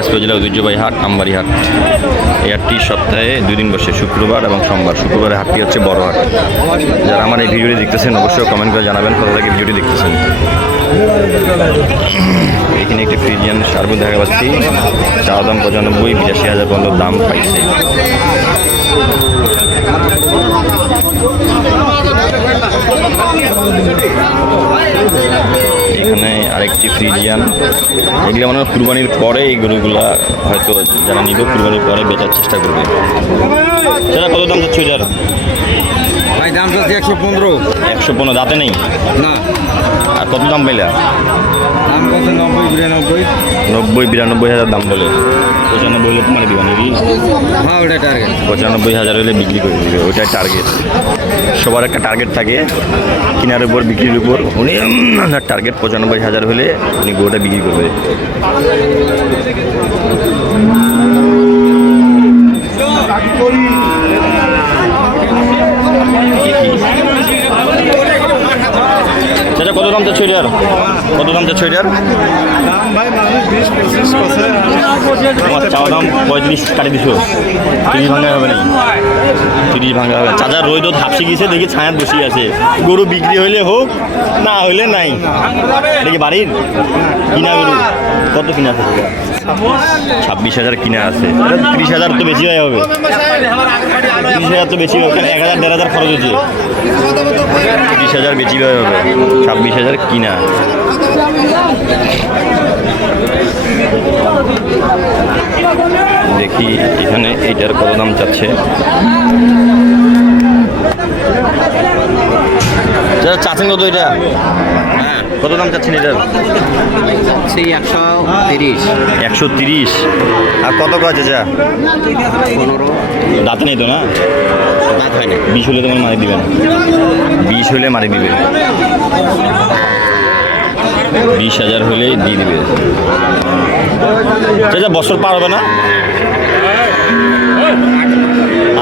দিনাজপুর জেলা ঐতিহ্যবাহী হাট আমবাড়ি হাট। এই হাটটি সপ্তাহে 2 দিন বসে, শুক্রবার এবং সোমবার। শুক্রবারের হাটটি হচ্ছে বড় হাট। যারা আমার এই ভিডিওটি দেখতেছেন অবশ্যই কমেন্ট করে জানাবেন কোথা থেকে ভিডিওটি দেখতেছেন। এখানে একটি ফ্রিজিয়ান সারবুন দেখা পাচ্ছি, চাওয়া দাম 95, 82,000 পর্যন্ত দাম পাইছে। এখানে আরেকটি ফ্রিজিয়ান, এগুলো মনে হয় কুরবানির পরে এই গরুগুলা হয়তো যারা নিবে কুরবানির পরে বেচার চেষ্টা করবে। সেটা কত দাম যাচ্ছে ওইটার? ভাই দাম যাচ্ছে 115। 115 দাঁতে নেই না। আর কত দাম পাইলা? দাম যাচ্ছে 90, 92। 90-92,000 দাম বলে। 95 হলে তোমার দিবা নাকি? হ্যাঁ ওটা টার্গেট। 95,000 হলে বিক্রি করে দিবে, ওইটাই টার্গেট। সবার একটা টার্গেট থাকে, কেনার উপর বিক্রির উপর। উনি টার্গেট 95,000 হলে উনি গরুটা বিক্রি করবে। সেটা কত দাম চাচ্ছে ওইটার? কত দাম চাচ্ছে ওইটার? আমার চাওয়া দাম 35 কাটি দিছো। 30 ভাঙা হবে না, 30 ভাঙা হবে। চাচার রোদ হাফসি গিয়েছে, দেখি ছায়াত বসে আছে। গরু বিক্রি হইলে হোক, না হইলে নাই। এটা কি বাড়ির কিনা গরু? কত কিনা আছে? 26,000 কিনা আছে। 30,000 তো বেশি হয় হবে। 30,000 তো বেশি হবে, 1,000-1,500 খরচ হয়েছে। 30,000 বেশি হয় হবে, 26,000 কিনা। দেখি এখানে এইটার কত দাম চাচ্ছে। চাচ্ছেন কত এটা? হ্যাঁ, কত দাম চাচ্ছেন এটার? 130। 130। আর কত কাছে যা? 15। দাঁত নেই তো না? দাঁত হয় না। 20 হলে তোমার মারি দিবেন, 20 হলে মারি দিবে। 20,000 হলে দিয়ে দিবে। চাচা বছর পার হবে না?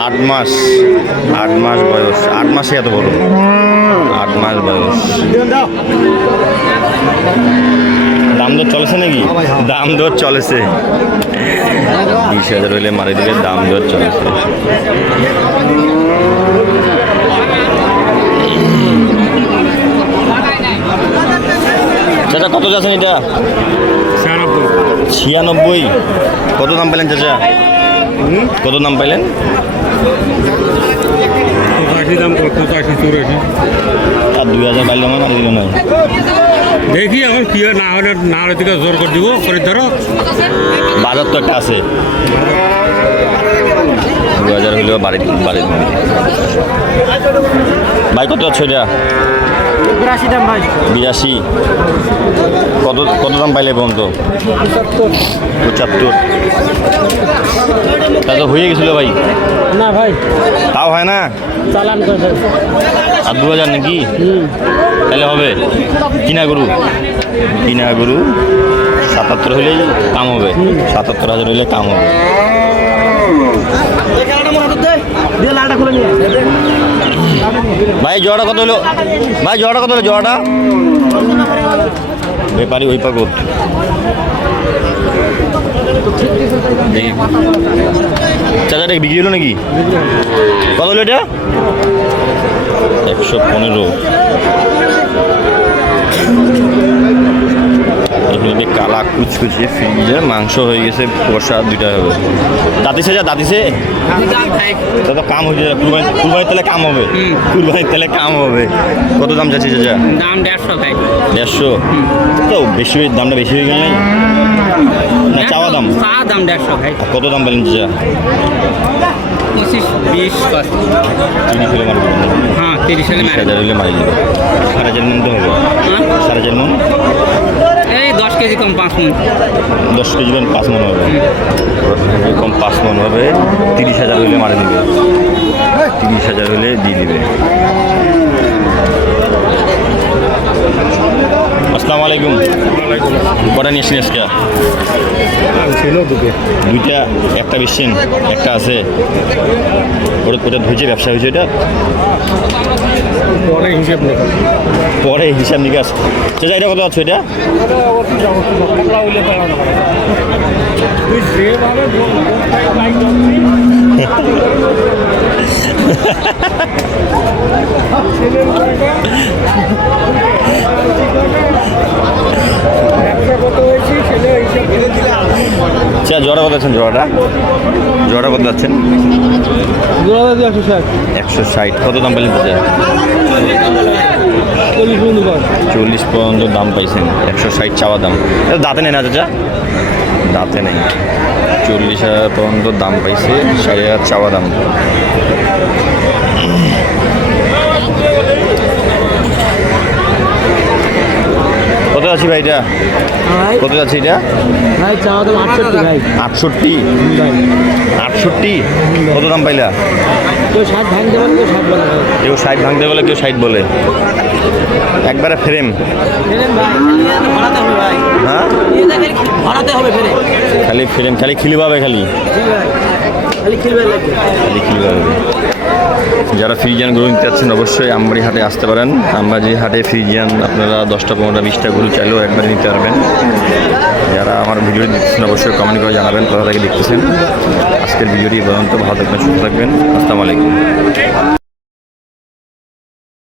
8 মাস। 8 মাস বয়স। 8 মাসে এত বড়? 8 মাস বয়স। দাম দর চলেছে নাকি? দাম দর চলেছে। 20,000 হলে মারি দিবে, দাম দর চলেছে। চাচা কত যাচ্ছেন এটা? 96। কত দাম পেলেন চাচা? কত দাম পাইলেন? 85, আর 2,000 পাইলে আমার আর দিল নয়। দেখি এখন কি হয়, না হলে না হলে থেকে জোর করে দিব, করে ধরো। বাজার তো একটা আছে। 2,000 হলেও বাড়ি বাড়ি ভাই কত আছে এটা? 82 দাম ভাই। 82। কত কত দাম পাইলে পর্যন্ত? 75। তা তো হয়ে গেছিল ভাই। না ভাই, তাও হয় না? চালান করে দেন। আর 2,000 নাকি? তাহলে হবে। কিনা গরু, কিনা গরু 77 হলেই কাম হবে। 77,000 হলে কাম হবে। ভাই জোড়াটা কত হলো? ভাই জোড়াটা কত হলো? জোড়াটা ব্যাপারী ওই পাগত। চাচাটা বিক্রি হলো নাকি? কত হলো এটা? 115। এখানে কালা কুচকুচে ফ্রিজে মাংস হয়ে গেছে, কষা 2টা হবে। দাঁতিছে যা দাঁতিছে, তা তো কাম হয়ে যায়। কুরবানির তেলে কাম হবে, কুরবানির তেলে কাম হবে। কত দাম যাচ্ছে চাচা? দাম 150 ভাই। 150 তো বেশি, দামটা বেশি হয়ে গেল নাই? না চাওয়া দাম? চাওয়া দাম 150 ভাই। কত দাম পেলেন চাচা? 25, 20। 30 হলে মারি দেবেন? হ্যাঁ 30 হলে 30,000 হলে মারি দেবে। 4,500 মন তো হবে। 4,500 মন? এই 10 কেজি কম 5 মণ। 10 কেজি কম 5 মন হবে। 10 কেজি কম 5 মন হবে। 30,000 হলে মারি দিবে। 30,000 হলে দিয়ে দিবে। আসসালামু আলাইকুম। কটা নিয়েছেন আজকে? ছিল দুটো। দুইটা, একটা বেশছেন, একটা আছে। ওটা হয়েছে, ব্যবসা হয়েছে এটা, পরে হিসেব নেই। পরে হিসাব নিকাশ। চাচা এটা কত আছে এটা? আচ্ছা জোড়া কত আছেন? জোড়া কত যাচ্ছেন? 160। কত দাম পেলেন চাচা? 40 পর্যন্ত দাম পাইছেন। 160 চাওয়া দাম। এটা দাঁতে নেই না চাচা? দাঁতে নেই। 40,000 পর্যন্ত দাম পাইছে, 60,000 চাওয়া দাম। কত আছি ভাই এটা? কত আছে এটা? ভাই চাওয়া দাম 68 ভাই। 68? 68? কত দাম পাইলা? কেউ 60 ভাঙতে বলে, কেউ 60 বলে ভাই। কেউ 60 ভাঙতে বলে, কেউ 60 বলে। একবারে ফ্রেম? ভাড়াতে হবে ভাই। হ্যাঁ, ভাড়াতে হবে ফেরে। খালি ফ্রেম, খালি খিলবাবে, খালি খালি খেলবে লাগবে। খালি খিলবাবে। যারা ফ্রিজিয়ান গরু নিতে চাচ্ছেন অবশ্যই আমবাড়ি হাটে আসতে পারেন। আমবাড়ি হাটে ফ্রিজিয়ান আপনারা 10টা 15টা 20টা গরু চাইলেও একবারে নিতে পারবেন। যারা আমার ভিডিওটি দেখতেছেন অবশ্যই কমেন্ট করে জানাবেন কোথা থেকে দেখতেছেন। আজকের ভিডিওটি পর্যন্ত ভালো থাকবেন, সুস্থ থাকবেন। আসসালামু আলাইকুম।